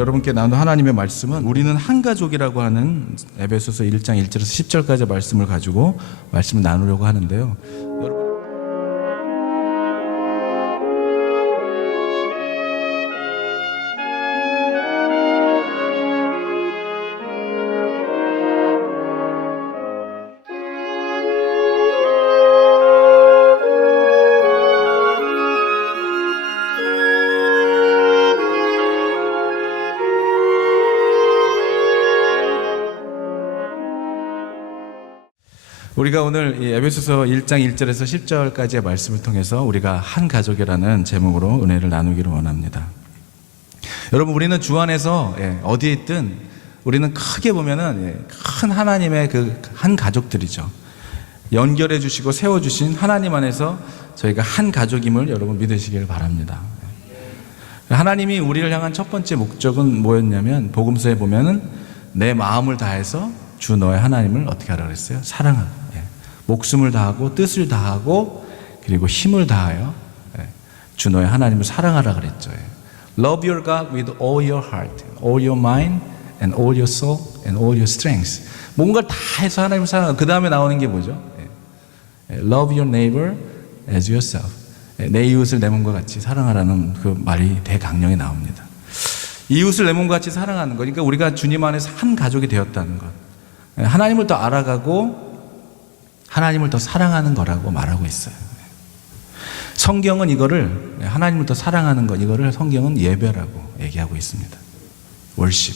여러분께 나눈 하나님의 말씀은 우리는 한 가족이라고 하는 에베소서 1장 1절에서 10절까지 말씀을 가지고 말씀을 나누려고 하는데요. 여러분, 우리가 오늘 이 에베소서 1장 1절에서 10절까지의 말씀을 통해서 우리가 한 가족이라는 제목으로 은혜를 나누기를 원합니다. 여러분, 우리는 주 안에서 어디에 있든 우리는 크게 보면은 큰 하나님의 그 한 가족들이죠. 연결해 주시고 세워 주신 하나님 안에서 저희가 한 가족임을 여러분 믿으시길 바랍니다. 하나님이 우리를 향한 첫 번째 목적은 뭐였냐면, 복음서에 보면은 내 마음을 다해서 주 너의 하나님을 어떻게 하라 그랬어요? 사랑하라. 목숨을 다하고 뜻을 다하고 그리고 힘을 다하여 주 너의 하나님을 사랑하라 그랬죠. Love your God with all your heart, all your mind, and all your soul, and all your strength. 뭔가를 다 해서 하나님을 사랑하라. 그 다음에 나오는 게 뭐죠? Love your neighbor as yourself. 내 이웃을 내 몸과 같이 사랑하라는 그 말이 대강령에 나옵니다. 이웃을 내 몸과 같이 사랑하는 것, 그러니까 우리가 주님 안에서 한 가족이 되었다는 것, 하나님을 더 알아가고 하나님을 더 사랑하는 거라고 말하고 있어요. 성경은 이거를, 하나님을 더 사랑하는 것, 이거를 성경은 예배라고 얘기하고 있습니다. 월십.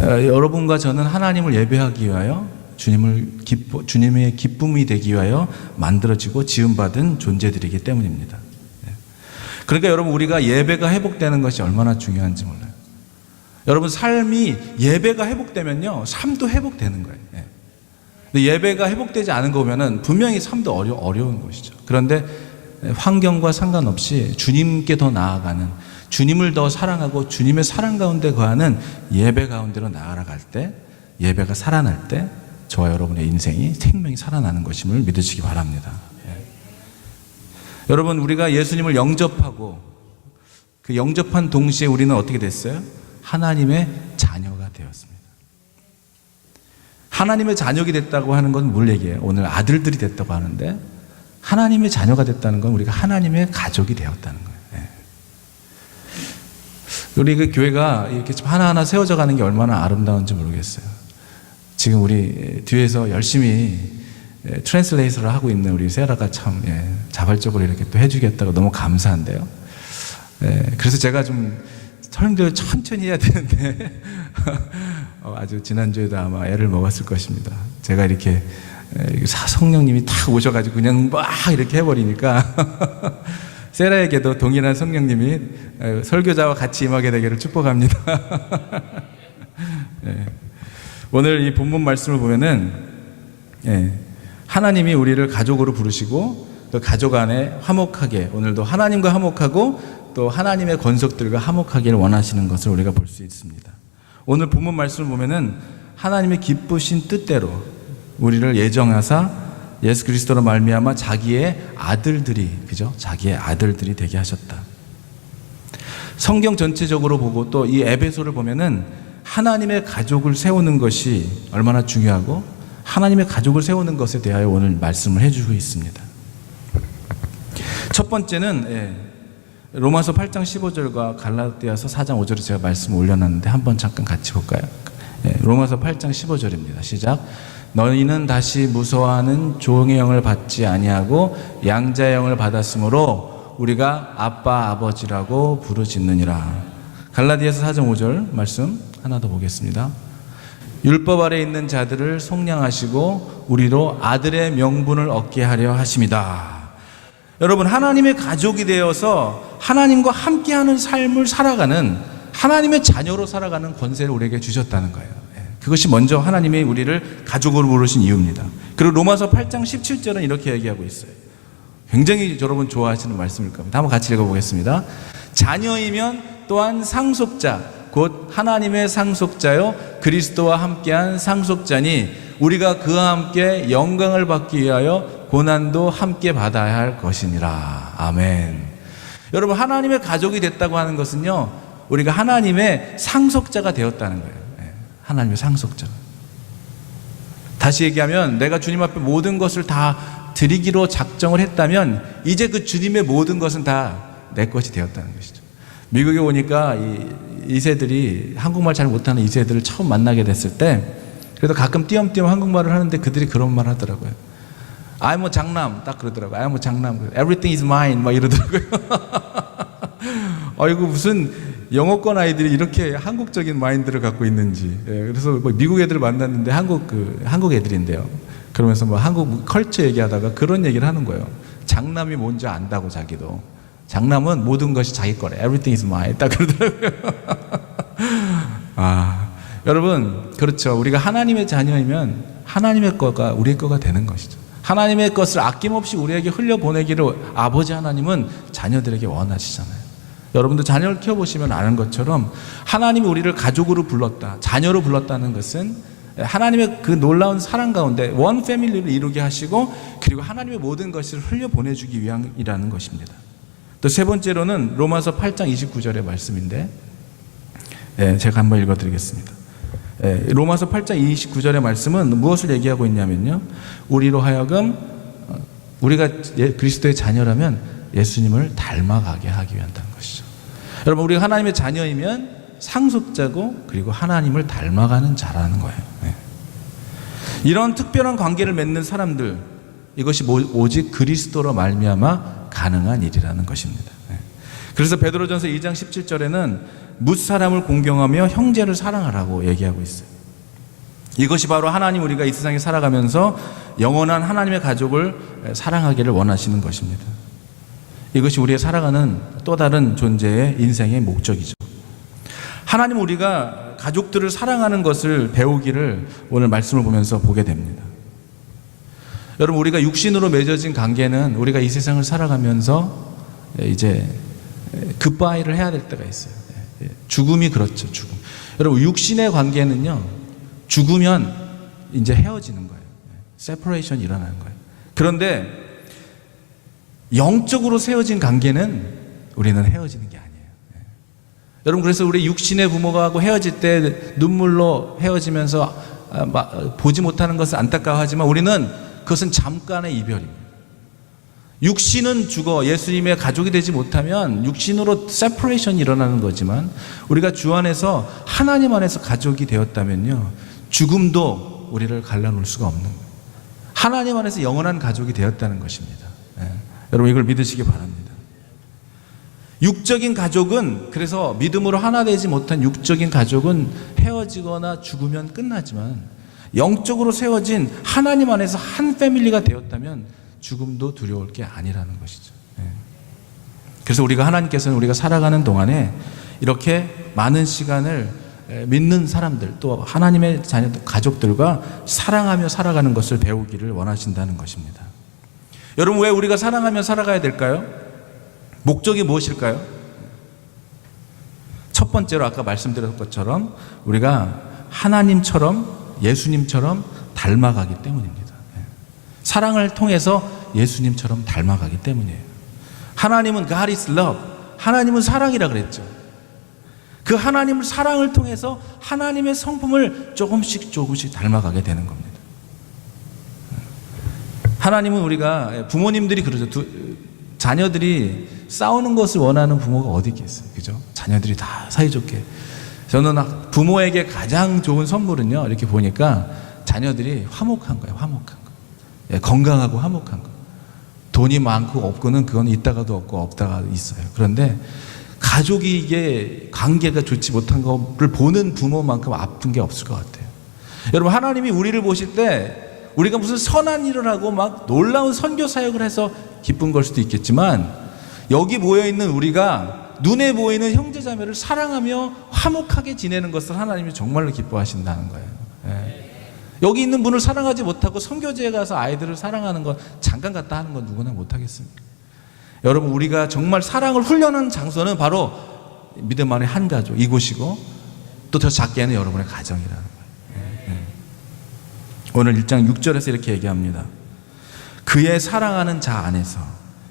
여러분과 저는 하나님을 예배하기 위하여 주님의 기쁨이 되기 위하여 만들어지고 지음받은 존재들이기 때문입니다. 그러니까 여러분, 우리가 예배가 회복되는 것이 얼마나 중요한지 몰라요. 여러분, 삶이 예배가 회복되면요, 삶도 회복되는 거예요. 근데 예배가 회복되지 않은 거 보면은 분명히 삶도 어려운 것이죠. 그런데 환경과 상관없이 주님께 더 나아가는, 주님을 더 사랑하고 주님의 사랑 가운데 거하는 예배 가운데로 나아갈 때, 예배가 살아날 때 저와 여러분의 인생이 생명이 살아나는 것임을 믿으시기 바랍니다. 여러분, 우리가 예수님을 영접하고 그 영접한 동시에 우리는 어떻게 됐어요? 하나님의 자녀가 되었습니다. 하나님의 자녀가 됐다고 하는 건 뭘 얘기해요? 오늘 아들들이 됐다고 하는데, 하나님의 자녀가 됐다는 건 우리가 하나님의 가족이 되었다는 거예요. 우리 그 교회가 이렇게 하나하나 세워져 가는 게 얼마나 아름다운지 모르겠어요. 지금 우리 뒤에서 열심히 트랜슬레이터를 하고 있는 우리 세라가 참 자발적으로 이렇게 또 해주겠다고 너무 감사한데요. 그래서 제가 좀 설명을 천천히 해야 되는데 아주 지난주에도 아마 애를 먹었을 것입니다. 제가 이렇게 성령님이 탁 오셔가지고 그냥 막 이렇게 해버리니까 세라에게도 동일한 성령님이 설교자와 같이 임하게 되기를 축복합니다. 오늘 이 본문 말씀을 보면은 하나님이 우리를 가족으로 부르시고 그 가족 안에 화목하게, 오늘도 하나님과 화목하고 또 하나님의 권속들과 화목하기를 원하시는 것을 우리가 볼 수 있습니다. 오늘 본문 말씀을 보면은 하나님의 기쁘신 뜻대로 우리를 예정하사 예수 그리스도로 말미암아 자기의 아들들이, 그죠? 자기의 아들들이 되게 하셨다. 성경 전체적으로 보고 또 이 에베소를 보면은 하나님의 가족을 세우는 것이 얼마나 중요하고 하나님의 가족을 세우는 것에 대하여 오늘 말씀을 해주고 있습니다. 첫 번째는 로마서 8장 15절과 갈라디아서 4장 5절에 제가 말씀을 올려놨는데 한번 잠깐 같이 볼까요? 로마서 8장 15절입니다. 시작. 너희는 다시 무서워하는 종의 영을 받지 아니하고 양자의 영을 받았으므로 우리가 아빠 아버지라고 부르짖느니라. 갈라디아서 4장 5절 말씀 하나 더 보겠습니다. 율법 아래 있는 자들을 속량하시고 우리로 아들의 명분을 얻게 하려 하심이다. 여러분, 하나님의 가족이 되어서 하나님과 함께하는 삶을 살아가는, 하나님의 자녀로 살아가는 권세를 우리에게 주셨다는 거예요. 그것이 먼저 하나님이 우리를 가족으로 부르신 이유입니다. 그리고 로마서 8장 17절은 이렇게 얘기하고 있어요. 굉장히 여러분 좋아하시는 말씀일 겁니다. 한번 같이 읽어보겠습니다. 자녀이면 또한 상속자, 곧 하나님의 상속자요 그리스도와 함께한 상속자니 우리가 그와 함께 영광을 받기 위하여 고난도 함께 받아야 할 것이니라. 아멘. 여러분, 하나님의 가족이 됐다고 하는 것은요, 우리가 하나님의 상속자가 되었다는 거예요. 하나님의 상속자가. 다시 얘기하면 내가 주님 앞에 모든 것을 다 드리기로 작정을 했다면 이제 그 주님의 모든 것은 다 내 것이 되었다는 것이죠. 미국에 오니까 이 세들이 한국말 잘 못하는 이 세들을 처음 만나게 됐을 때 그래도 가끔 띄엄띄엄 한국말을 하는데 그들이 그런 말 하더라고요. I'm a 장남 딱 그러더라고요. I'm a 장남. Everything is mine 막 이러더라고요. 아이고 무슨 영어권 아이들이 이렇게 한국적인 마인드를 갖고 있는지. 그래서 뭐 미국 애들을 만났는데 한국 애들인데요. 그러면서 뭐 한국 컬처 얘기하다가 그런 얘기를 하는 거예요. 장남이 뭔지 안다고 자기도. 장남은 모든 것이 자기 거래. Everything is mine. 딱 그러더라고요. 여러분 그렇죠. 우리가 하나님의 자녀이면 하나님의 거가 우리의 거가 되는 것이죠. 하나님의 것을 아낌없이 우리에게 흘려보내기를 아버지 하나님은 자녀들에게 원하시잖아요. 여러분도 자녀를 키워보시면 아는 것처럼 하나님이 우리를 가족으로 불렀다, 자녀로 불렀다는 것은 하나님의 그 놀라운 사랑 가운데 원 패밀리를 이루게 하시고 그리고 하나님의 모든 것을 흘려보내주기 위함이라는 것입니다. 또 세 번째로는 로마서 8장 29절의 말씀인데 제가 한번 읽어드리겠습니다. 로마서 8장 29절의 말씀은 무엇을 얘기하고 있냐면요, 우리로 하여금 우리가 그리스도의 자녀라면 예수님을 닮아가게 하기 위한다는 것이죠. 여러분 우리가 하나님의 자녀이면 상속자고 그리고 하나님을 닮아가는 자라는 거예요. 이런 특별한 관계를 맺는 사람들, 이것이 오직 그리스도로 말미암아 가능한 일이라는 것입니다. 그래서 베드로전서 2장 17절에는 뭇사람을 공경하며 형제를 사랑하라고 얘기하고 있어요. 이것이 바로 하나님 우리가 이 세상에 살아가면서 영원한 하나님의 가족을 사랑하기를 원하시는 것입니다. 이것이 우리의 살아가는 또 다른 존재의 인생의 목적이죠. 하나님 우리가 가족들을 사랑하는 것을 배우기를 오늘 말씀을 보면서 보게 됩니다. 여러분 우리가 육신으로 맺어진 관계는 우리가 이 세상을 살아가면서 이제 굿바이를 해야 될 때가 있어요. 죽음이 그렇죠. 죽음. 여러분 육신의 관계는요, 죽으면 이제 헤어지는 거예요. 세퍼레이션이 일어나는 거예요. 그런데 영적으로 세워진 관계는 우리는 헤어지는 게 아니에요. 여러분 그래서 우리 육신의 부모하고 헤어질 때 눈물로 헤어지면서 보지 못하는 것을 안타까워하지만 우리는 그것은 잠깐의 이별입니다. 육신은 죽어 예수님의 가족이 되지 못하면 육신으로 세퍼레이션이 일어나는 거지만 우리가 주 안에서 하나님 안에서 가족이 되었다면요, 죽음도 우리를 갈라놓을 수가 없는 거예요. 하나님 안에서 영원한 가족이 되었다는 것입니다. 여러분 이걸 믿으시기 바랍니다. 육적인 가족은, 그래서 믿음으로 하나 되지 못한 육적인 가족은 헤어지거나 죽으면 끝나지만 영적으로 세워진 하나님 안에서 한 패밀리가 되었다면 죽음도 두려울 게 아니라는 것이죠. 그래서 우리가 하나님께서는 우리가 살아가는 동안에 이렇게 많은 시간을 믿는 사람들 또 하나님의 자녀 가족들과 사랑하며 살아가는 것을 배우기를 원하신다는 것입니다. 여러분 왜 우리가 사랑하며 살아가야 될까요? 목적이 무엇일까요? 첫 번째로 아까 말씀드렸던 것처럼 우리가 하나님처럼 예수님처럼 닮아가기 때문입니다. 사랑을 통해서 예수님처럼 닮아가기 때문이에요. 하나님은 God is love, 하나님은 사랑이라 그랬죠. 그 하나님을 사랑을 통해서 하나님의 성품을 조금씩 닮아가게 되는 겁니다. 하나님은 우리가 부모님들이 그러죠. 자녀들이 싸우는 것을 원하는 부모가 어디 있겠어요, 그죠? 자녀들이 다 사이좋게. 저는 부모에게 가장 좋은 선물은요, 이렇게 보니까 자녀들이 화목한 거예요. 화목한 거. 건강하고 화목한 거. 돈이 많고 없고는 그건 있다가도 없고 없다가도 있어요. 그런데 가족이 이게 관계가 좋지 못한 것을 보는 부모만큼 아픈 게 없을 것 같아요. 여러분 하나님이 우리를 보실 때 우리가 무슨 선한 일을 하고 막 놀라운 선교 사역을 해서 기쁜 걸 수도 있겠지만 여기 모여있는 우리가 눈에 보이는 형제자매를 사랑하며 화목하게 지내는 것을 하나님이 정말로 기뻐하신다는 거예요. 여기 있는 분을 사랑하지 못하고 선교지에 가서 아이들을 사랑하는 건 잠깐 갔다 하는 건 누구나 못하겠습니까? 여러분 우리가 정말 사랑을 훈련하는 장소는 바로 믿음 안의 한 가족 이곳이고 또 더 작게는 여러분의 가정이라는 거예요. 오늘 1장 6절에서 이렇게 얘기합니다. 그의 사랑하는 자 안에서,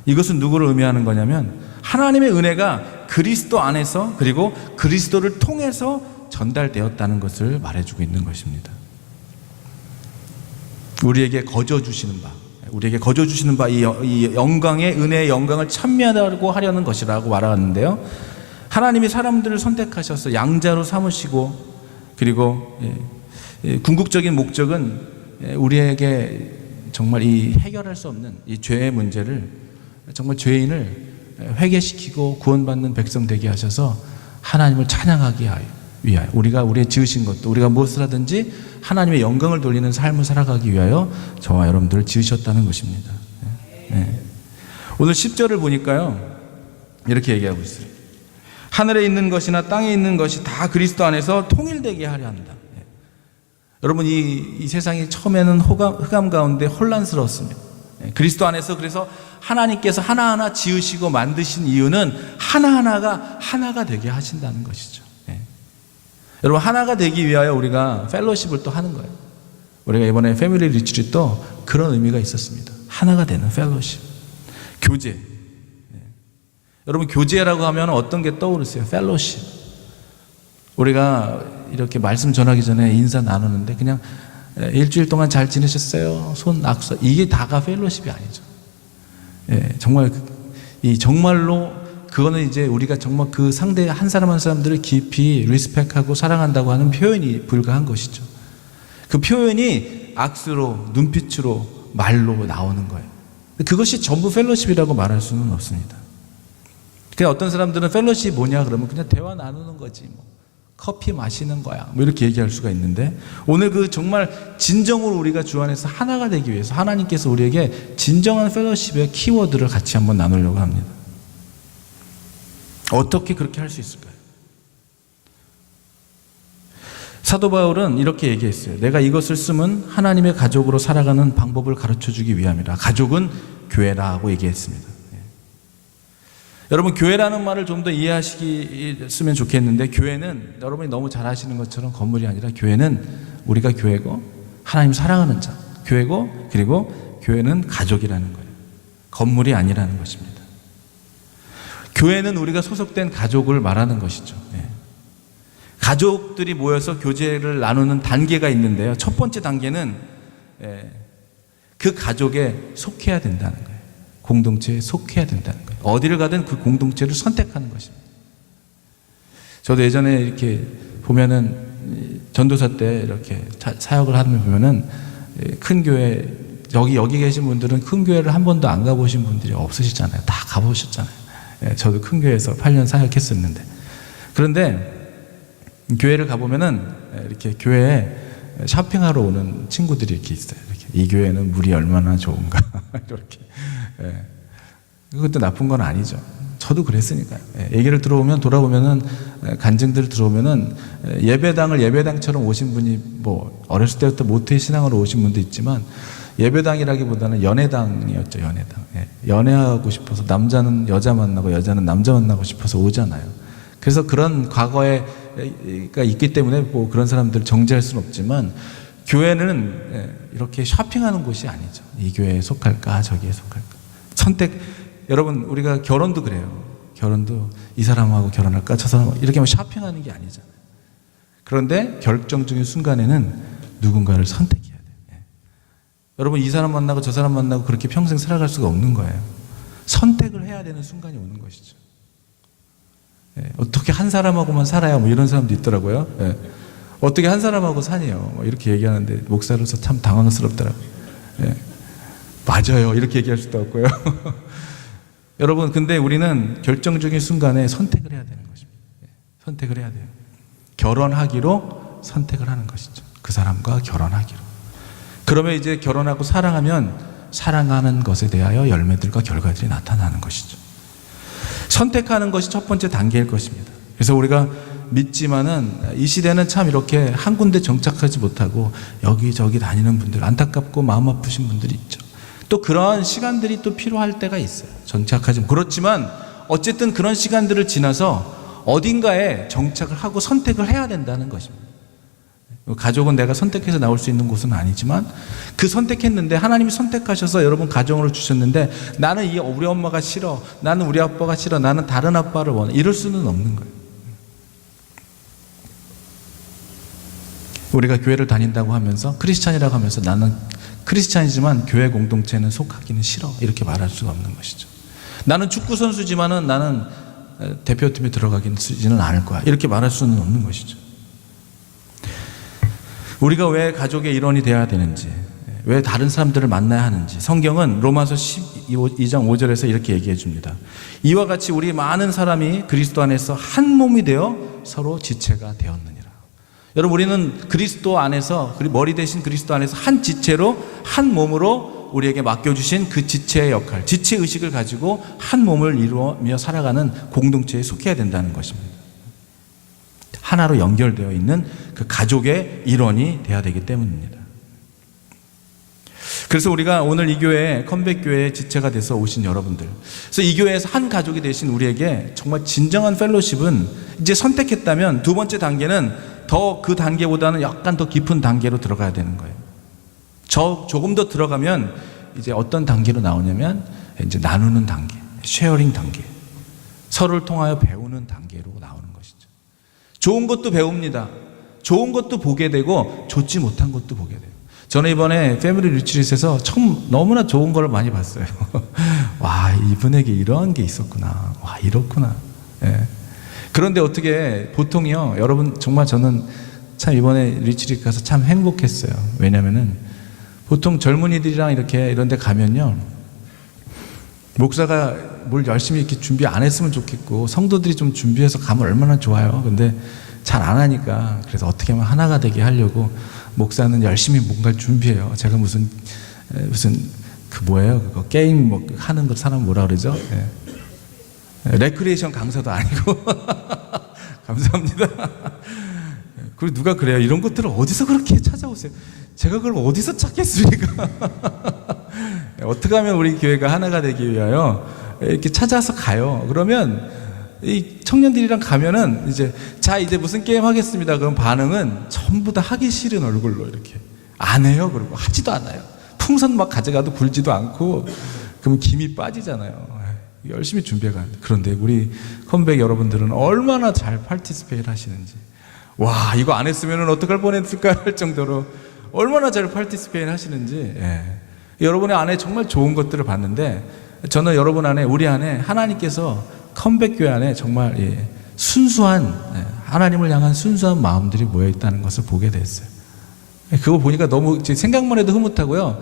이것은 누구를 의미하는 거냐면 하나님의 은혜가 그리스도 안에서 그리고 그리스도를 통해서 전달되었다는 것을 말해주고 있는 것입니다. 우리에게 거저 주시는 바, 이 영광의 은혜의 영광을 찬미하고 하려는 것이라고 말하는데요. 하나님이 사람들을 선택하셔서 양자로 삼으시고, 그리고 궁극적인 목적은 우리에게 정말 이 해결할 수 없는 이 죄의 문제를, 정말 죄인을 회개시키고 구원받는 백성 되게 하셔서 하나님을 찬양하기 위하여, 우리가 우리의 지으신 것도, 우리가 무엇을 하든지 하나님의 영광을 돌리는 삶을 살아가기 위하여 저와 여러분들을 지으셨다는 것입니다. 오늘 10절을 보니까요, 이렇게 얘기하고 있어요. 하늘에 있는 것이나 땅에 있는 것이 다 그리스도 안에서 통일되게 하려 한다. 여러분, 이 세상이 처음에는 흑암 가운데 혼란스러웠습니다. 그리스도 안에서, 그래서 하나님께서 하나하나 지으시고 만드신 이유는 하나하나가 하나가 되게 하신다는 것이죠. 여러분, 하나가 되기 위하여 우리가 펠로십을 또 하는 거예요. 우리가 이번에 패밀리 리트릿도 그런 의미가 있었습니다. 하나가 되는 펠로십, 교제. 여러분, 교제라고 하면 어떤 게 떠오르세요? 펠로십. 우리가 이렇게 말씀 전하기 전에 인사 나누는데 그냥 일주일 동안 잘 지내셨어요? 손 악수, 이게 다가 펠로십이 아니죠. 정말 정말로 그거는 이제 우리가 정말 그 상대 한 사람 한 사람들을 깊이 리스펙하고 사랑한다고 하는 표현이 불과한 것이죠. 그 표현이 악수로, 눈빛으로, 말로 나오는 거예요. 그것이 전부 펠로십이라고 말할 수는 없습니다. 그냥 어떤 사람들은 펠로십이 뭐냐 그러면 그냥 대화 나누는 거지, 뭐 커피 마시는 거야, 뭐 이렇게 얘기할 수가 있는데, 오늘 그 정말 진정으로 우리가 주 안에서 하나가 되기 위해서 하나님께서 우리에게 진정한 펠로십의 키워드를 같이 한번 나누려고 합니다. 어떻게 그렇게 할 수 있을까요? 사도 바울은 이렇게 얘기했어요. 내가 이것을 쓰면 하나님의 가족으로 살아가는 방법을 가르쳐주기 위함이라. 가족은 교회라고 얘기했습니다. 여러분, 교회라는 말을 좀 더 이해하시면 좋겠는데, 교회는 여러분이 너무 잘 아시는 것처럼 건물이 아니라, 교회는 우리가 교회고 하나님 사랑하는 자, 교회고, 그리고 교회는 가족이라는 거예요. 건물이 아니라는 것입니다. 교회는 우리가 소속된 가족을 말하는 것이죠. 가족들이 모여서 교제를 나누는 단계가 있는데요. 첫 번째 단계는 그 가족에 속해야 된다는 거예요. 공동체에 속해야 된다는 거예요. 어디를 가든 그 공동체를 선택하는 것입니다. 저도 예전에 이렇게 보면은 전도사 때 이렇게 사역을 하면 보면은 큰 교회, 여기 계신 분들은 큰 교회를 한 번도 안 가보신 분들이 없으시잖아요. 다 가보셨잖아요. 저도 큰 교회에서 8년 사역했었는데, 그런데 교회를 가보면은 이렇게 교회에 쇼핑하러 오는 친구들이 이렇게 있어요. 이렇게, 이 교회는 물이 얼마나 좋은가 이렇게. 그것도 나쁜 건 아니죠. 저도 그랬으니까요. 얘기를 돌아보면은 간증들 들어오면은 예배당처럼 오신 분이, 뭐 어렸을 때부터 모태 신앙으로 오신 분도 있지만, 예배당이라기보다는 연애당이었죠. 연애하고 싶어서, 남자는 여자 만나고 여자는 남자 만나고 싶어서 오잖아요. 그래서 그런 과거가 있기 때문에 뭐 그런 사람들을 정죄할 수는 없지만, 교회는 이렇게 쇼핑하는 곳이 아니죠. 이 교회에 속할까 저기에 속할까. 선택. 여러분, 우리가 결혼도 그래요. 결혼도 이 사람하고 결혼할까 저 사람하고, 이렇게 쇼핑하는 게 아니잖아요. 그런데 결정적인 순간에는 누군가를 선택해야 돼요. 여러분, 이 사람 만나고 저 사람 만나고 그렇게 평생 살아갈 수가 없는 거예요. 선택을 해야 되는 순간이 오는 것이죠. 어떻게 한 사람하고만 살아야, 뭐 이런 사람도 있더라고요. 어떻게 한 사람하고 사니요, 뭐 이렇게 얘기하는데 목사로서 참 당황스럽더라고요. 맞아요, 이렇게 얘기할 수도 없고요. 여러분, 근데 우리는 결정적인 순간에 선택을 해야 되는 것입니다. 선택을 해야 돼요. 결혼하기로 선택을 하는 것이죠. 그 사람과 결혼하기로. 그러면 이제 결혼하고 사랑하면 사랑하는 것에 대하여 열매들과 결과들이 나타나는 것이죠. 선택하는 것이 첫 번째 단계일 것입니다. 그래서 우리가 믿지만은 이 시대는 참 이렇게 한 군데 정착하지 못하고 여기저기 다니는 분들, 안타깝고 마음 아프신 분들이 있죠. 또 그러한 시간들이 또 필요할 때가 있어요. 정착하지. 그렇지만 어쨌든 그런 시간들을 지나서 어딘가에 정착을 하고 선택을 해야 된다는 것입니다. 가족은 내가 선택해서 나올 수 있는 곳은 아니지만, 그 선택했는데 하나님이 선택하셔서 여러분 가정으로 주셨는데 나는 우리 엄마가 싫어, 나는 우리 아빠가 싫어, 나는 다른 아빠를 원해, 이럴 수는 없는 거예요. 우리가 교회를 다닌다고 하면서 크리스찬이라고 하면서 나는 크리스찬이지만 교회 공동체는 속하기는 싫어, 이렇게 말할 수가 없는 것이죠. 나는 축구 선수지만은 나는 대표팀에 들어가지는 않을 거야, 이렇게 말할 수는 없는 것이죠. 우리가 왜 가족의 일원이 되어야 되는지, 왜 다른 사람들을 만나야 하는지 성경은 로마서 12장 5절에서 이렇게 얘기해 줍니다. 이와 같이 우리 많은 사람이 그리스도 안에서 한 몸이 되어 서로 지체가 되었느니라. 여러분, 우리는 그리스도 안에서, 머리 대신 그리스도 안에서 한 지체로, 한 몸으로 우리에게 맡겨주신 그 지체의 역할, 지체의식을 가지고 한 몸을 이루며 살아가는 공동체에 속해야 된다는 것입니다. 하나로 연결되어 있는 그 가족의 일원이 되어야 되기 때문입니다. 그래서 우리가 오늘 이 교회, 컴백교회의 지체가 돼서 오신 여러분들, 그래서 이 교회에서 한 가족이 되신 우리에게 정말 진정한 펠로십은, 이제 선택했다면 두 번째 단계는 더 그 단계보다는 약간 더 깊은 단계로 들어가야 되는 거예요. 조금 더 들어가면 이제 어떤 단계로 나오냐면 이제 나누는 단계, 쉐어링 단계, 서로를 통하여 배우는 단계로 나오는 것이죠. 좋은 것도 배웁니다. 좋은 것도 보게 되고 좋지 못한 것도 보게 돼요. 저는 이번에 패밀리 리트릿에서 너무나 좋은 걸 많이 봤어요. 와, 이분에게 이런 게 있었구나. 와, 이렇구나. 예. 그런데 어떻게 보통이요, 여러분, 정말 저는 참 이번에 리트릿 가서 참 행복했어요. 왜냐면은 보통 젊은이들이랑 이렇게 이런 데 가면요, 목사가 뭘 열심히 이렇게 준비 안 했으면 좋겠고 성도들이 좀 준비해서 가면 얼마나 좋아요. 근데 잘 안 하니까, 그래서 어떻게 하면 하나가 되게 하려고 목사는 열심히 뭔가를 준비해요. 제가 무슨 그 뭐예요? 그거 게임 뭐 하는 거 사람 뭐라 그러죠? 예. 레크리에이션 강사도 아니고 감사합니다. 그리고 누가 그래요? 이런 것들을 어디서 그렇게 찾아오세요? 제가 그걸 어디서 찾겠습니까? 어떻게 하면 우리 교회가 하나가 되기 위하여 이렇게 찾아서 가요. 그러면 이 청년들이랑 가면은 이제 무슨 게임 하겠습니다. 그럼 반응은 전부 다 하기 싫은 얼굴로 이렇게 안 해요. 그리고 하지도 않아요. 풍선 막 가져가도 굴지도 않고, 그러면 김이 빠지잖아요. 열심히 준비해 가는데. 그런데 우리 컴백 여러분들은 얼마나 잘 파티스페이트 하시는지, 와, 이거 안 했으면 어떡할 뻔했을까 할 정도로 얼마나 잘 파티스페이트 하시는지. 예. 여러분의 안에 정말 좋은 것들을 봤는데, 저는 여러분 안에, 우리 안에 하나님께서 컴백교회 안에 정말 순수한, 하나님을 향한 순수한 마음들이 모여있다는 것을 보게 됐어요. 그거 보니까 너무 생각만 해도 흐뭇하고요.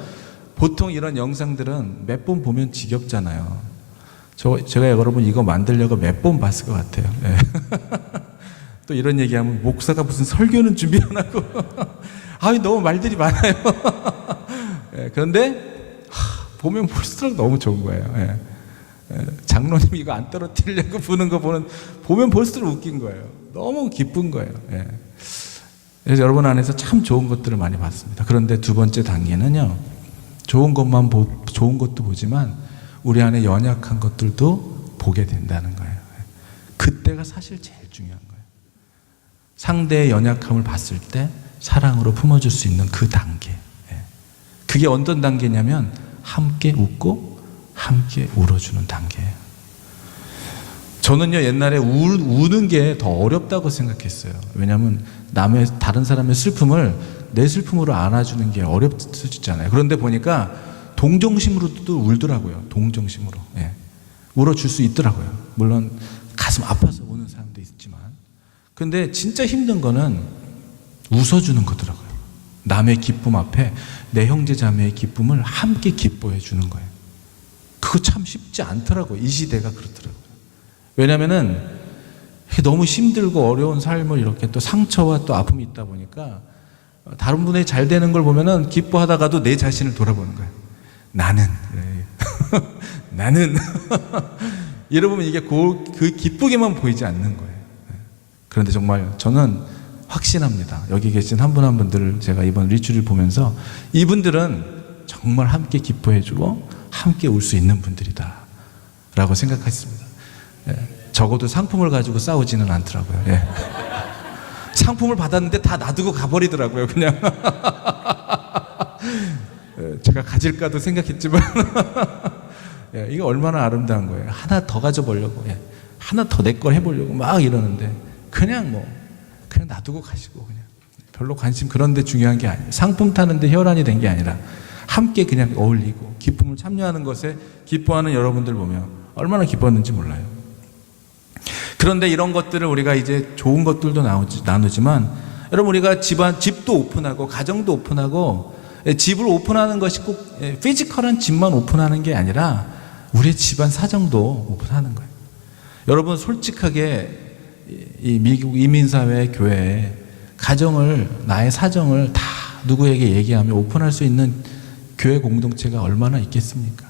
보통 이런 영상들은 몇 번 보면 지겹잖아요. 제가 여러분 이거 만들려고 몇 번 봤을 것 같아요. 또 이런 얘기하면 목사가 무슨 설교는 준비 안 하고 너무 말들이 많아요. 그런데 보면 볼수록 너무 좋은 거예요. 장로님이 이거 안 떨어뜨리려고 부는 거 보면 볼수록 웃긴 거예요. 너무 기쁜 거예요. 그래서 여러분 안에서 참 좋은 것들을 많이 봤습니다. 그런데 두 번째 단계는요, 좋은 것도 보지만 우리 안에 연약한 것들도 보게 된다는 거예요. 그때가 사실 제일 중요한 거예요. 상대의 연약함을 봤을 때 사랑으로 품어줄 수 있는 그 단계. 그게 어떤 단계냐면 함께 웃고 함께 울어주는 단계예요. 저는요, 옛날에 우는 게 더 어렵다고 생각했어요. 왜냐하면 다른 사람의 슬픔을 내 슬픔으로 안아주는 게 어렵잖아요. 그런데 보니까 동정심으로도 울더라고요. 동정심으로. 울어줄 수 있더라고요. 물론 가슴 아파서 우는 사람도 있지만. 근데 진짜 힘든 거는 웃어주는 거더라고요. 남의 기쁨 앞에 내 형제 자매의 기쁨을 함께 기뻐해 주는 거예요. 그거 참 쉽지 않더라고요. 이 시대가 그렇더라고요. 왜냐면은 너무 힘들고 어려운 삶을 이렇게 또 상처와 또 아픔이 있다 보니까 다른 분이 잘 되는 걸 보면은 기뻐하다가도 내 자신을 돌아보는 거예요. 나는 이러면 이게 그 기쁘게만 보이지 않는 거예요. 그런데 정말 저는 확신합니다. 여기 계신 한 분 한 분들을 제가 이번 리트를 보면서 이분들은 정말 함께 기뻐해주고 함께 울 수 있는 분들이다 라고 생각했습니다. 적어도 상품을 가지고 싸우지는 않더라고요. 상품을 받았는데 다 놔두고 가버리더라고요. 그냥 제가 가질까도 생각했지만 예, 이게 얼마나 아름다운 거예요. 하나 더 가져보려고, 예, 하나 더 내 걸 해보려고 막 이러는데 그냥 놔두고 가시고 그냥 별로 관심 그런데 중요한 게 아니에요. 상품 타는데 혈안이 된 게 아니라 함께 그냥 어울리고 기쁨을 참여하는 것에 기뻐하는 여러분들 보면 얼마나 기뻤는지 몰라요. 그런데 이런 것들을 우리가 이제 좋은 것들도 나누지만 여러분 우리가 집도 오픈하고 가정도 오픈하고 집을 오픈하는 것이 꼭 피지컬한 집만 오픈하는 게 아니라 우리의 집안 사정도 오픈하는 거예요. 여러분 솔직하게 이 미국 이민사회 교회에 가정을 나의 사정을 다 누구에게 얘기하며 오픈할 수 있는 교회 공동체가 얼마나 있겠습니까?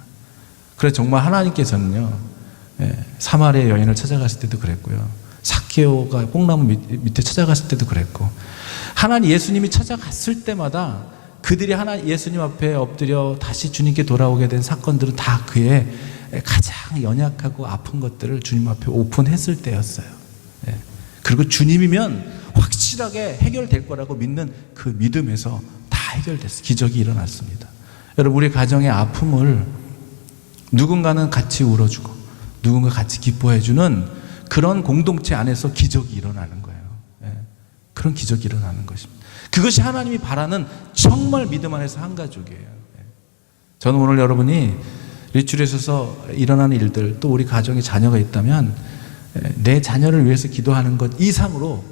그래서 정말 하나님께서는요 사마리아 여인을 찾아갔을 때도 그랬고요, 삭개오가 뽕나무 밑에 찾아갔을 때도 그랬고, 하나님 예수님이 찾아갔을 때마다 그들이 예수님 앞에 엎드려 다시 주님께 돌아오게 된 사건들은 다 그의 가장 연약하고 아픈 것들을 주님 앞에 오픈했을 때였어요. 그리고 주님이면 확실하게 해결될 거라고 믿는 그 믿음에서 다 해결됐어요. 기적이 일어났습니다. 여러분 우리 가정의 아픔을 누군가는 같이 울어주고 누군가 같이 기뻐해주는 그런 공동체 안에서 기적이 일어나는 거예요. 그런 기적이 일어나는 것입니다. 그것이 하나님이 바라는 정말 믿음 안에서 한 가족이에요. 저는 오늘 여러분이 리출에 있어서 일어나는 일들, 또 우리 가정에 자녀가 있다면 내 자녀를 위해서 기도하는 것 이상으로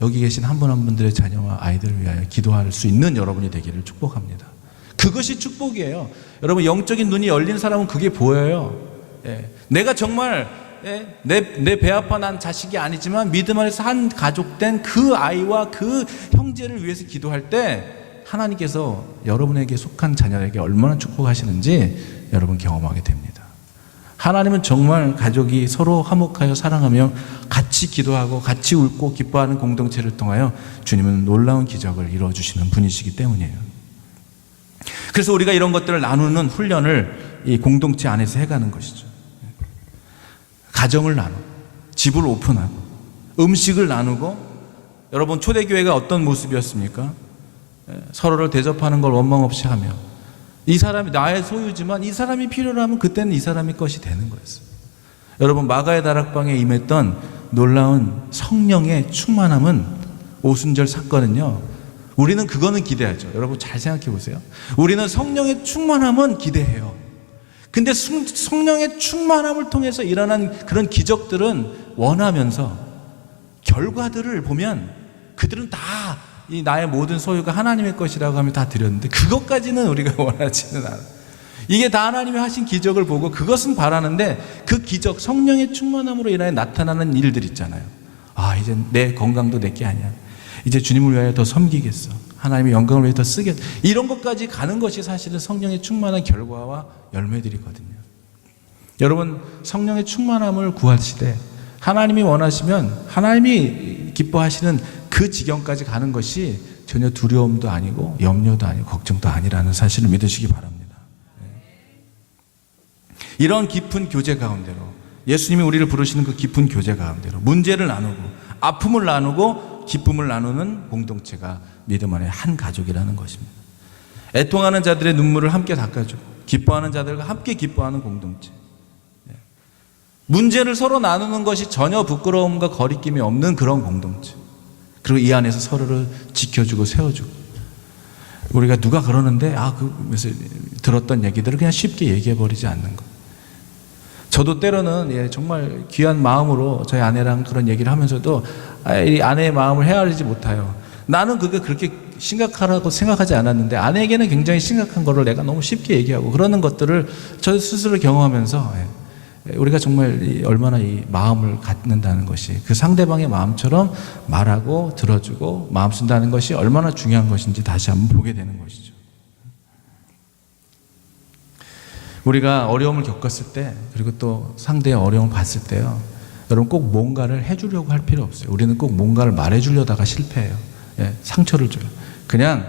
여기 계신 한 분 한 분들의 자녀와 아이들을 위하여 기도할 수 있는 여러분이 되기를 축복합니다. 그것이 축복이에요. 여러분 영적인 눈이 열린 사람은 그게 보여요. 내가 정말 내 배 아파 난 자식이 아니지만 믿음 안에서 한 가족 된 그 아이와 그 형제를 위해서 기도할 때 하나님께서 여러분에게 속한 자녀에게 얼마나 축복하시는지 여러분 경험하게 됩니다. 하나님은 정말 가족이 서로 화목하여 사랑하며 같이 기도하고 같이 웃고 기뻐하는 공동체를 통하여 주님은 놀라운 기적을 이루어주시는 분이시기 때문이에요. 그래서 우리가 이런 것들을 나누는 훈련을 이 공동체 안에서 해가는 것이죠. 가정을 나누고 집을 오픈하고 음식을 나누고, 여러분 초대교회가 어떤 모습이었습니까? 서로를 대접하는 걸 원망 없이 하며, 이 사람이 나의 소유지만 이 사람이 필요로 하면 그때는 이 사람의 것이 되는 거였어요. 여러분 마가의 다락방에 임했던 놀라운 성령의 충만함은, 오순절 사건은요, 우리는 그거는 기대하죠. 여러분 잘 생각해 보세요. 우리는 성령의 충만함은 기대해요. 근데 성령의 충만함을 통해서 일어난 그런 기적들은 원하면서 결과들을 보면 그들은 다 이 나의 모든 소유가 하나님의 것이라고 하며 다 드렸는데 그것까지는 우리가 원하지는 않아요. 이게 다 하나님이 하신 기적을 보고 그것은 바라는데 그 기적, 성령의 충만함으로 인하여 나타나는 일들 있잖아요. 아, 이제 내 건강도 내게 아니야. 이제 주님을 위하여 더 섬기겠어. 하나님의 영광을 위해 더 쓰겠어. 이런 것까지 가는 것이 사실은 성령의 충만한 결과와 열매들이거든요. 여러분 성령의 충만함을 구하시되 하나님이 원하시면 하나님이 기뻐하시는 그 지경까지 가는 것이 전혀 두려움도 아니고 염려도 아니고 걱정도 아니라는 사실을 믿으시기 바랍니다. 이런 깊은 교제 가운데로, 예수님이 우리를 부르시는 그 깊은 교제 가운데로 문제를 나누고 아픔을 나누고 기쁨을 나누는 공동체가 믿음 안에 한 가족이라는 것입니다. 애통하는 자들의 눈물을 함께 닦아주고 기뻐하는 자들과 함께 기뻐하는 공동체, 문제를 서로 나누는 것이 전혀 부끄러움과 거리낌이 없는 그런 공동체, 그리고 이 안에서 서로를 지켜주고 세워주고, 우리가 누가 그러는데 그래서 들었던 얘기들을 그냥 쉽게 얘기해버리지 않는 것. 저도 때로는 정말 귀한 마음으로 저희 아내랑 그런 얘기를 하면서도 이 아내의 마음을 헤아리지 못해요. 나는 그게 그렇게 심각하다고 생각하지 않았는데 아내에게는 굉장히 심각한 거를 내가 너무 쉽게 얘기하고 그러는 것들을 저 스스로 경험하면서 우리가 정말 얼마나 이 마음을 갖는다는 것이, 그 상대방의 마음처럼 말하고 들어주고 마음 쓴다는 것이 얼마나 중요한 것인지 다시 한번 보게 되는 것이죠. 우리가 어려움을 겪었을 때, 그리고 또 상대의 어려움을 봤을 때요, 여러분 꼭 뭔가를 해주려고 할 필요 없어요. 우리는 꼭 뭔가를 말해주려다가 실패해요. 상처를 줘요. 그냥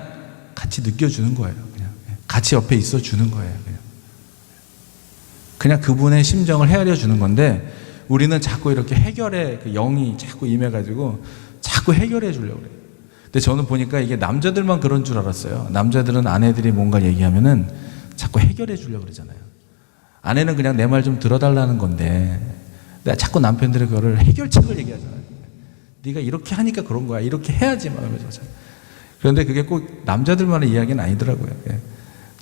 같이 느껴주는 거예요. 그냥 같이 옆에 있어주는 거예요. 그냥 그분의 심정을 헤아려 주는 건데, 우리는 자꾸 이렇게 해결의 그 영이 자꾸 임해가지고 자꾸 해결해 주려고 그래요. 근데 저는 보니까 이게 남자들만 그런 줄 알았어요. 남자들은 아내들이 뭔가 얘기하면은 자꾸 해결해 주려고 그러잖아요. 아내는 그냥 내 말 좀 들어달라는 건데 내가 자꾸 남편들이 그거를 해결책을 얘기하잖아요. 네가 이렇게 하니까 그런 거야. 이렇게 해야지 막 그러죠. 그런데 그게 꼭 남자들만의 이야기는 아니더라고요. 예.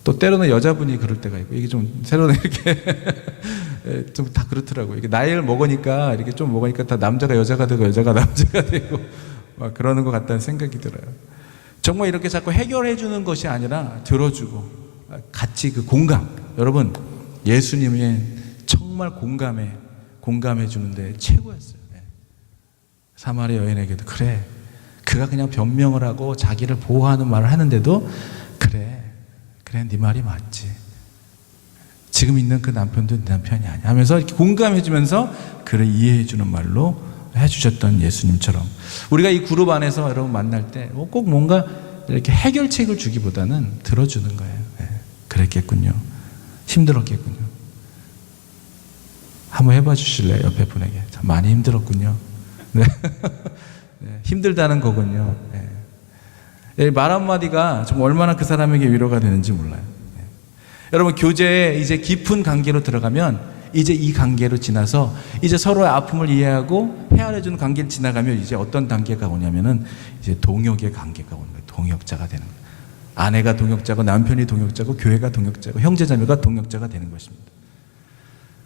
또 때로는 여자분이 그럴 때가 있고 이게 좀 새로는 이렇게 좀 다 그렇더라고요. 이게 나이를 먹으니까 이렇게 좀 먹으니까 다 남자가 여자가 되고 여자가 남자가 되고 막 그러는 것 같다는 생각이 들어요. 정말 이렇게 자꾸 해결해 주는 것이 아니라 들어주고 같이 그 공감. 여러분 예수님이 정말 공감해 주는데 최고였어요. 네. 사마리아 여인에게도 그래. 그가 그냥 변명을 하고 자기를 보호하는 말을 하는데도 그래 네 말이 맞지. 지금 있는 그 남편도 네 남편이 아니야 하면서 이렇게 공감해 주면서 그를 이해해 주는 말로 해주셨던 예수님처럼 우리가 이 그룹 안에서 여러분 만날 때 꼭 뭔가 이렇게 해결책을 주기보다는 들어주는 거예요. 네, 그랬겠군요. 힘들었겠군요. 한번 해봐 주실래요? 옆에 분에게. 참 많이 힘들었군요. 네. 네, 힘들다는 거군요. 네. 말 한마디가 좀 얼마나 그 사람에게 위로가 되는지 몰라요. 네. 여러분 교제에 이제 깊은 관계로 들어가면 이제 이 관계로 지나서 이제 서로의 아픔을 이해하고 헤아려주는 관계를 지나가면 이제 어떤 단계가 오냐면은 이제 동역의 관계가 오는 거예요. 동역자가 되는 거예요. 아내가 동역자고 남편이 동역자고 교회가 동역자고 형제자매가 동역자가 되는 것입니다.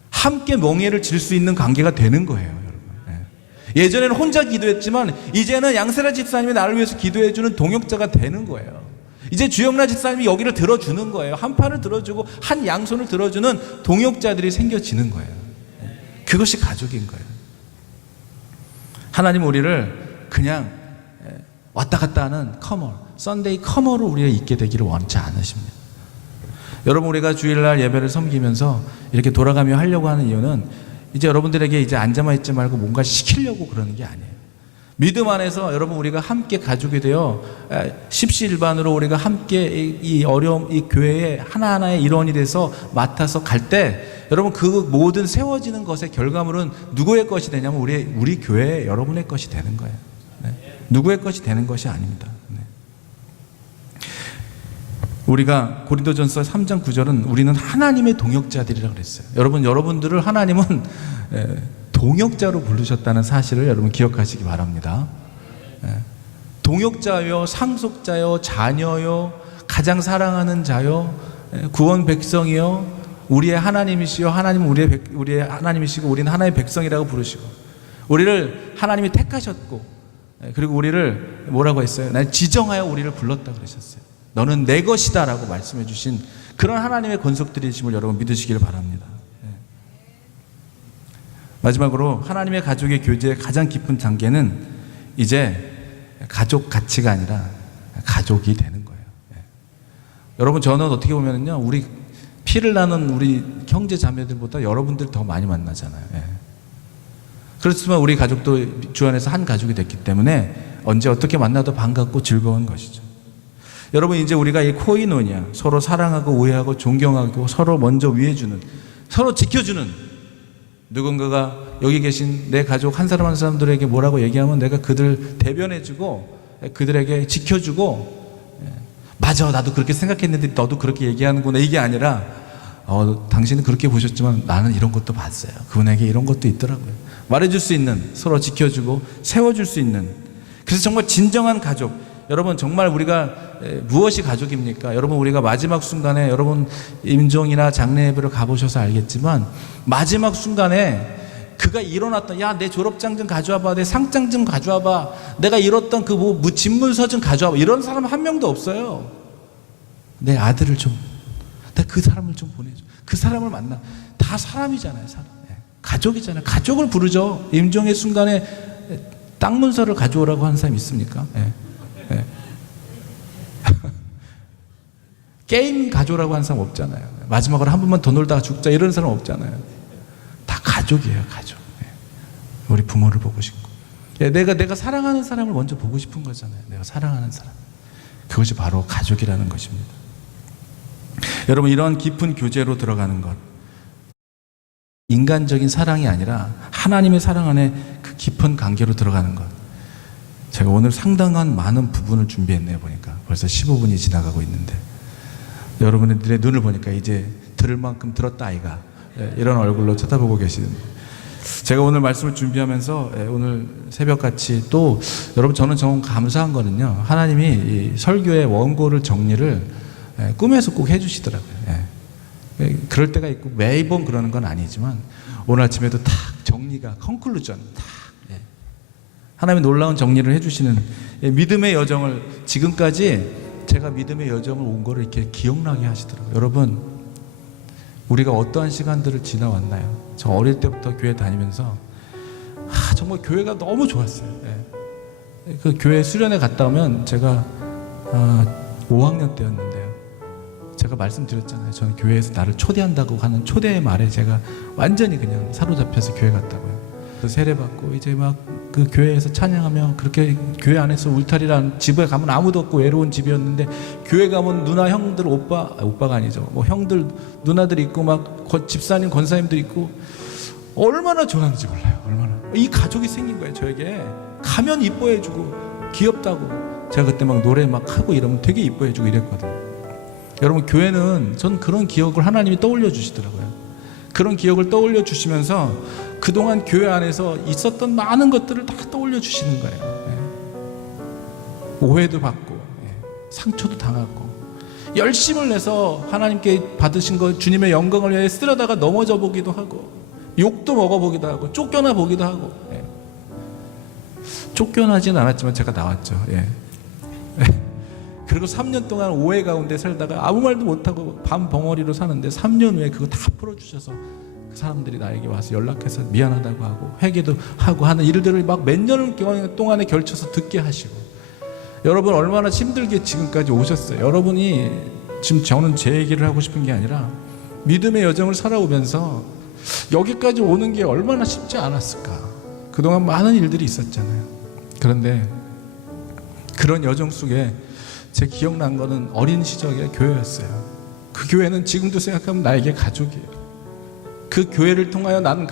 함께 멍에를 질 수 있는 관계가 되는 거예요, 여러분. 네. 예전에는 혼자 기도했지만 이제는 양세라 집사님이 나를 위해서 기도해주는 동역자가 되는 거예요. 이제 주영라 집사님이 여기를 들어주는 거예요. 한 팔을 들어주고 한 양손을 들어주는 동역자들이 생겨지는 거예요. 그것이 가족인 거예요. 하나님 우리를 그냥 왔다 갔다 하는 커머, 썬데이 커머로 우리가 있게 되기를 원치 않으십니다. 여러분 우리가 주일날 예배를 섬기면서 이렇게 돌아가며 하려고 하는 이유는 이제 여러분들에게 이제 앉아만 있지 말고 뭔가 시키려고 그러는 게 아니에요. 믿음 안에서 여러분 우리가 함께 가족이 되어 십시일반으로 우리가 함께 이 어려움 이 교회의 하나하나의 일원이 돼서 맡아서 갈 때 여러분 그 모든 세워지는 것의 결과물은 누구의 것이 되냐면 우리 교회 여러분의 것이 되는 거예요. 네. 누구의 것이 되는 것이 아닙니다. 네. 우리가 고린도전서 3장 9절은 우리는 하나님의 동역자들이라고 그랬어요. 여러분들을 하나님은 동역자로 부르셨다는 사실을 여러분 기억하시기 바랍니다. 동역자요, 상속자요, 자녀요, 가장 사랑하는 자요, 구원 백성이요, 우리의 하나님이시요, 하나님은 우리의 하나님이시고 우리는 하나님의 백성이라고 부르시고 우리를 하나님이 택하셨고 그리고 우리를 뭐라고 했어요? 날 지정하여 우리를 불렀다 그러셨어요. 너는 내 것이다 라고 말씀해 주신 그런 하나님의 권속들이심을 여러분 믿으시기를 바랍니다. 마지막으로 하나님의 가족의 교제의 가장 깊은 단계는 이제 가족 가치가 아니라 가족이 되는 거예요. 여러분 저는 어떻게 보면요 우리 피를 나는 우리 형제 자매들보다 여러분들 더 많이 만나잖아요. 그렇지만 우리 가족도 주 안에서 한 가족이 됐기 때문에 언제 어떻게 만나도 반갑고 즐거운 것이죠. 여러분 이제 우리가 이 코이노니아 서로 사랑하고 우애하고 존경하고 서로 먼저 위해주는 서로 지켜주는 누군가가 여기 계신 내 가족 한 사람 한 사람들에게 뭐라고 얘기하면 내가 그들 대변해주고 그들에게 지켜주고 맞아 나도 그렇게 생각했는데 너도 그렇게 얘기하는구나 이게 아니라 당신은 그렇게 보셨지만 나는 이런 것도 봤어요. 그분에게 이런 것도 있더라고요. 말해줄 수 있는 서로 지켜주고 세워줄 수 있는 그래서 정말 진정한 가족 여러분 정말 우리가 무엇이 가족입니까? 여러분 우리가 마지막 순간에 여러분 임종이나 장례 예배를 가보셔서 알겠지만 마지막 순간에 그가 일어났던 야 내 졸업장 좀 가져와봐 내 상장 좀 가져와봐 내가 잃었던 그 뭐 집문서 좀 가져와봐 이런 사람 한 명도 없어요. 내 아들을 좀 내가 그 사람을 좀 보내줘 그 사람을 만나 다 사람이잖아요. 사람. 가족이잖아요. 가족을 부르죠. 임종의 순간에 땅 문서를 가져오라고 하는 사람이 있습니까? 게임 가져오라고 하는 사람 없잖아요. 마지막으로 한 번만 더 놀다가 죽자 이런 사람 없잖아요. 다 가족이에요. 가족. 우리 부모를 보고 싶고 내가 사랑하는 사람을 먼저 보고 싶은 거잖아요. 내가 사랑하는 사람 그것이 바로 가족이라는 것입니다. 여러분 이런 깊은 교제로 들어가는 것 인간적인 사랑이 아니라 하나님의 사랑 안에 그 깊은 관계로 들어가는 것 제가 오늘 상당한 많은 부분을 준비했네요. 보니까 벌써 15분이 지나가고 있는데 여러분들의 눈을 보니까 이제 들을 만큼 들었다 아이가, 이런 얼굴로 쳐다보고 계시는, 제가 오늘 말씀을 준비하면서 오늘 새벽같이 또 여러분, 저는 정말 감사한 거는요, 하나님이 이 설교의 원고를 정리를 꿈에서 꼭 해주시더라고요. 그럴 때가 있고 매번 그러는 건 아니지만 오늘 아침에도 딱 정리가, 컨클루전 딱, 하나님이 놀라운 정리를 해주시는 믿음의 여정을, 지금까지 제가 믿음의 여정을 온 거를 이렇게 기억나게 하시더라고요. 여러분, 우리가 어떠한 시간들을 지나왔나요? 저 어릴 때부터 교회 다니면서 정말 교회가 너무 좋았어요. 그 교회 수련회 갔다 오면 제가 5학년 때였는데요. 제가 말씀드렸잖아요. 저는 교회에서 나를 초대한다고 하는 초대의 말에 제가 완전히 그냥 사로잡혀서 교회 갔다고요. 세례받고 이제 막 그 교회에서 찬양하며, 그렇게 교회 안에서 울타리란, 집에 가면 아무도 없고 외로운 집이었는데 교회 가면 누나, 형들, 오빠가 아니죠, 뭐 형들, 누나들 있고 막 집사님, 권사님들 있고, 얼마나 좋았는지 몰라요. 얼마나 이 가족이 생긴 거예요. 저에게 가면 이뻐해주고 귀엽다고, 제가 그때 막 노래 막 하고 이러면 되게 이뻐해주고 이랬거든요. 여러분, 교회는 전 그런 기억을 하나님이 떠올려 주시더라고요. 그런 기억을 떠올려 주시면서 그동안 교회 안에서 있었던 많은 것들을 다 떠올려 주시는 거예요. 오해도 받고 상처도 당하고 열심을 내서 하나님께 받으신 것, 주님의 영광을 위해 쓰려다가 넘어져 보기도 하고 욕도 먹어보기도 하고 쫓겨나 보기도 하고, 쫓겨나지는 않았지만 제가 나왔죠. 그리고 3년 동안 오해 가운데 살다가 아무 말도 못하고 밤 벙어리로 사는데 3년 후에 그거 다 풀어주셔서 그 사람들이 나에게 와서 연락해서 미안하다고 하고 회개도 하고 하는 일들을 막 몇 년 동안에 걸쳐서 듣게 하시고, 여러분 얼마나 힘들게 지금까지 오셨어요. 여러분이 지금, 저는 제 얘기를 하고 싶은 게 아니라 믿음의 여정을 살아오면서 여기까지 오는 게 얼마나 쉽지 않았을까. 그동안 많은 일들이 있었잖아요. 그런데 그런 여정 속에 제 기억난 거는 어린 시절의 교회였어요. 그 교회는 지금도 생각하면 나에게 가족이에요. 그 교회를 통하여 나는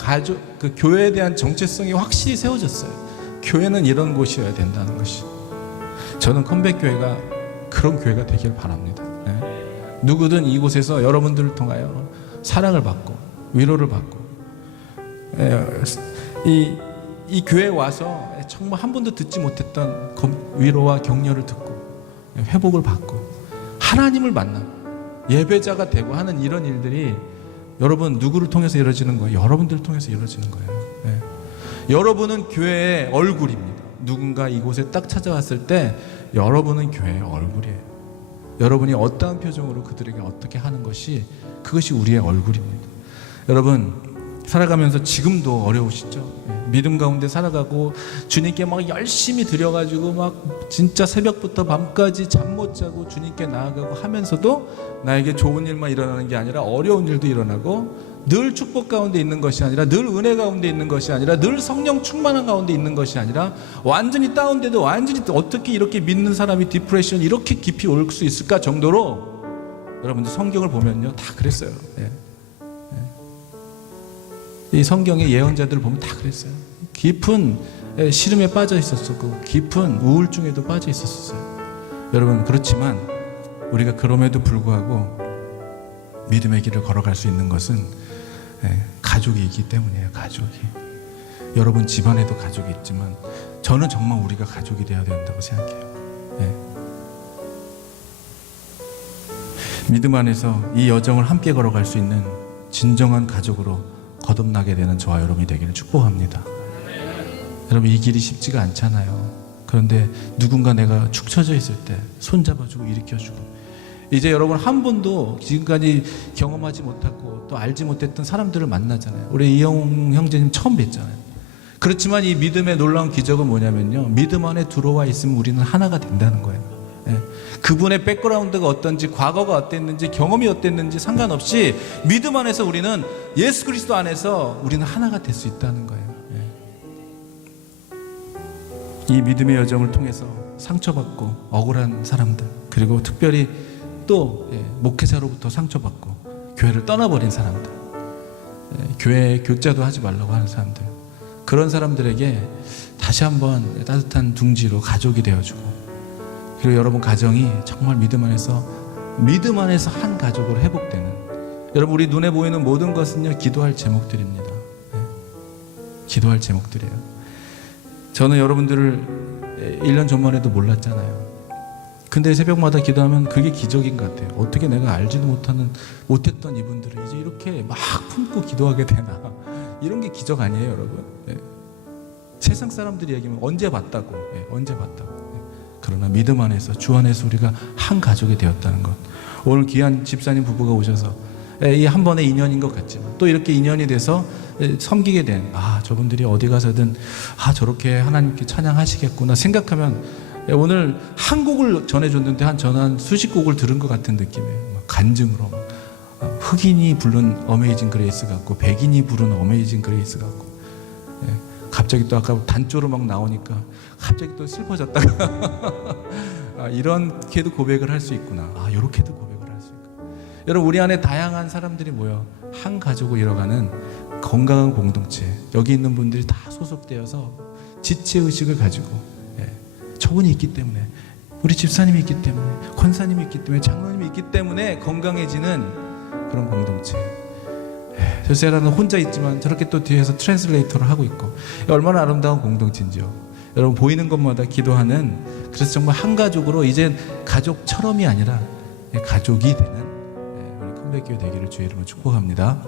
그 교회에 대한 정체성이 확실히 세워졌어요. 교회는 이런 곳이어야 된다는 것이. 저는 컴백교회가 그런 교회가 되길 바랍니다. 누구든 이곳에서 여러분들을 통하여 사랑을 받고 위로를 받고, 이 교회에 와서 정말 한 번도 듣지 못했던 위로와 격려를 듣고 회복을 받고 하나님을 만나 예배자가 되고 하는 이런 일들이, 여러분 누구를 통해서 이루어지는 거예요? 여러분들을 통해서 이루어지는 거예요. 여러분은 교회의 얼굴입니다. 누군가 이곳에 딱 찾아왔을 때 여러분은 교회의 얼굴이에요. 여러분이 어떠한 표정으로 그들에게 어떻게 하는 것이, 그것이 우리의 얼굴입니다. 여러분, 살아가면서 지금도 어려우시죠? 믿음 가운데 살아가고 주님께 막 열심히 드려가지고 막 진짜 새벽부터 밤까지 잠 못 자고 주님께 나아가고 하면서도 나에게 좋은 일만 일어나는 게 아니라 어려운 일도 일어나고, 늘 축복 가운데 있는 것이 아니라, 늘 은혜 가운데 있는 것이 아니라, 늘 성령 충만한 가운데 있는 것이 아니라, 완전히 다운돼도 완전히 어떻게 이렇게 믿는 사람이 디프레션 이렇게 깊이 올 수 있을까 정도로, 여러분들 성경을 보면요 다 그랬어요. 이 성경의 예언자들을 보면 다 그랬어요. 깊은 시름에 빠져 있었고 깊은 우울증에도 빠져 있었어요. 여러분, 그렇지만 우리가 그럼에도 불구하고 믿음의 길을 걸어갈 수 있는 것은 가족이 있기 때문이에요. 가족이. 여러분 집안에도 가족이 있지만 저는 정말 우리가 가족이 되어야 된다고 생각해요. 믿음 안에서 이 여정을 함께 걸어갈 수 있는 진정한 가족으로 거듭나게 되는 저와 여러분이 되기를 축복합니다. 여러분, 이 길이 쉽지가 않잖아요. 그런데 누군가 내가 축 처져 있을 때 손잡아주고 일으켜주고, 이제 여러분 한 번도 지금까지 경험하지 못하고 또 알지 못했던 사람들을 만나잖아요. 우리 이영웅 형제님 처음 뵀잖아요. 그렇지만 이 믿음의 놀라운 기적은 뭐냐면요, 믿음 안에 들어와 있으면 우리는 하나가 된다는 거예요. 그분의 백그라운드가 어떤지, 과거가 어땠는지, 경험이 어땠는지 상관없이 믿음 안에서 우리는, 예수 그리스도 안에서 우리는 하나가 될 수 있다는 거예요. 이 믿음의 여정을 통해서 상처받고 억울한 사람들, 그리고 특별히 또 목회자로부터 상처받고 교회를 떠나버린 사람들, 교회에 교자도 하지 말라고 하는 사람들, 그런 사람들에게 다시 한번 따뜻한 둥지로 가족이 되어주고, 그리고 여러분 가정이 정말 믿음 안에서 한 가족으로 회복되는, 여러분 우리 눈에 보이는 모든 것은요 기도할 제목들입니다. 네. 기도할 제목들이에요. 저는 여러분들을 1년 전만 해도 몰랐잖아요. 근데 새벽마다 기도하면 그게 기적인 것 같아요. 어떻게 내가 알지도 못했던 이분들을 이제 이렇게 막 품고 기도하게 되나. 이런 게 기적 아니에요, 여러분? 네. 세상 사람들이 얘기하면 언제 봤다고, 네. 언제 봤다고. 네. 그러나 믿음 안에서, 주 안에서 우리가 한 가족이 되었다는 것. 오늘 귀한 집사님 부부가 오셔서 이 한 번의 인연인 것 같지만 또 이렇게 인연이 돼서 섬기게 된, 저분들이 어디 가서든 저렇게 하나님께 찬양하시겠구나 생각하면 오늘 한 곡을 전해줬는데 저는 한 수십 곡을 들은 것 같은 느낌이에요. 간증으로 흑인이 부른 어메이징 그레이스 같고 백인이 부른 어메이징 그레이스 같고, 갑자기 또 아까 단조로 막 나오니까 갑자기 또 슬퍼졌다가 이렇게도 고백을 할 수 있구나, 이렇게도 고백을 할 수 있구나. 여러분 우리 안에 다양한 사람들이 모여 한 가족을 이뤄가는 건강한 공동체, 여기 있는 분들이 다 소속되어서 지체의식을 가지고, 저분이 있기 때문에, 우리 집사님이 있기 때문에, 권사님이 있기 때문에, 장로님이 있기 때문에 건강해지는 그런 공동체. 셀세라는 혼자 있지만 저렇게 또 뒤에서 트랜슬레이터를 하고 있고, 얼마나 아름다운 공동체인지요. 여러분 보이는 것마다 기도하는, 그래서 정말 한 가족으로 이제 가족처럼이 아니라 가족이 되는 우리 컴백교회 되기를 주의 이름으로 축복합니다.